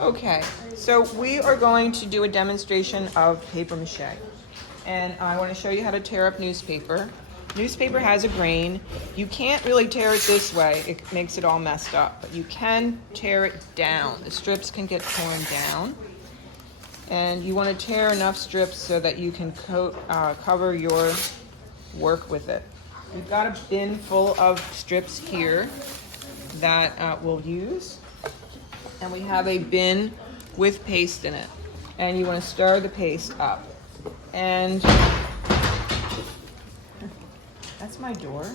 Okay, so we are going to do a demonstration of paper mache. And I want to show you how to tear up newspaper. Newspaper has a grain. You can't really tear it this way. It makes it all messed up. But you can tear it down. The strips can get torn down. And you want to tear enough strips so that you can cover your work with it. We've got a bin full of strips here that we'll use. And we have a bin with paste in it. And you want to stir the paste up. And that's my door.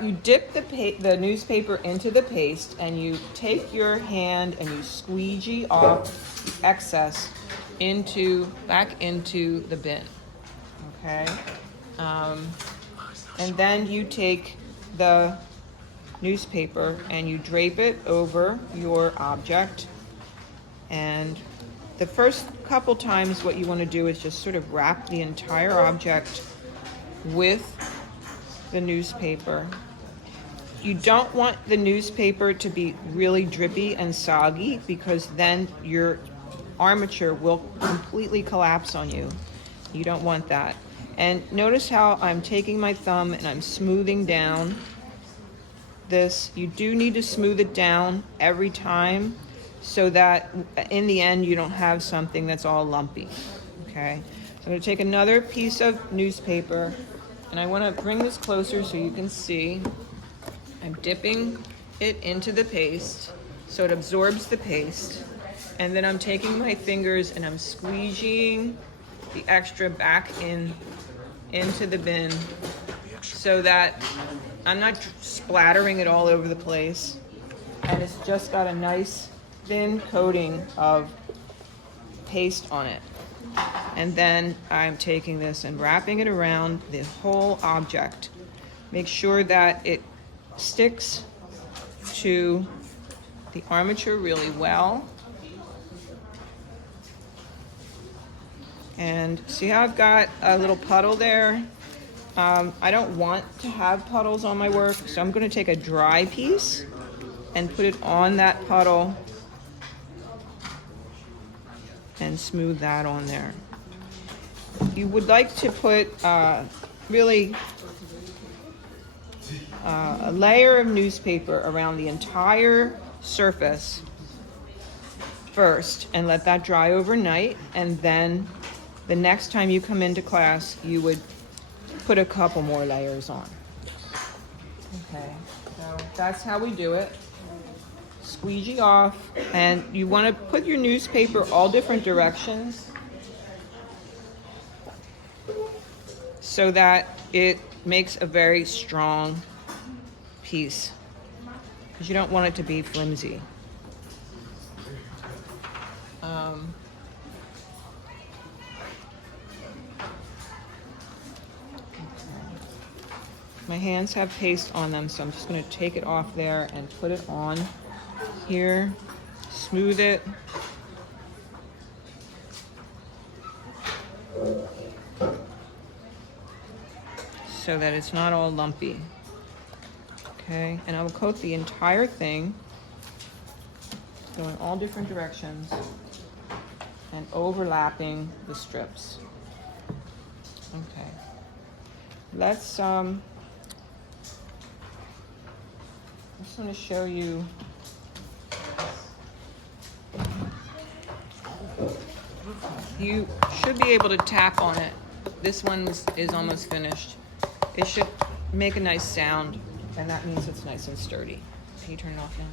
You dip the newspaper into the paste, and you take your hand and you squeegee off the excess back into the bin. Okay? And then you take the newspaper and you drape it over your object. And the first couple times what you want to do is just sort of wrap the entire object with the newspaper. You don't want the newspaper to be really drippy and soggy, because then your armature will completely collapse on you. You don't want that. And notice how I'm taking my thumb and I'm smoothing down this. You do need to smooth it down every time so that in the end you don't have something that's all lumpy. Okay, so I'm going to take another piece of newspaper, and I want to bring this closer so you can see. I'm dipping it into the paste so it absorbs the paste, and then I'm taking my fingers and I'm squeegeeing the extra back into the bin so that I'm not splattering it all over the place, and it's just got a nice thin coating of paste on it. And then I'm taking this and wrapping it around the whole object. Make sure that it sticks to the armature really well. And see how I've got a little puddle there? I don't want to have puddles on my work, so I'm going to take a dry piece and put it on that puddle and smooth that on there. You would like to put really a layer of newspaper around the entire surface first and let that dry overnight, and then the next time you come into class you would put a couple more layers on. Okay, so that's how we do it. Squeegee off, and you want to put your newspaper all different directions so that it makes a very strong piece, because you don't want it to be flimsy. My hands have paste on them, so I'm just going to take it off there and put it on here, smooth it. So that it's not all lumpy. Okay, and I will coat the entire thing, going all different directions and overlapping the strips. Okay, let's I just want to show you. You should be able to tap on it. This one is almost finished. It should make a nice sound, and that means it's nice and sturdy. Can you turn it off now?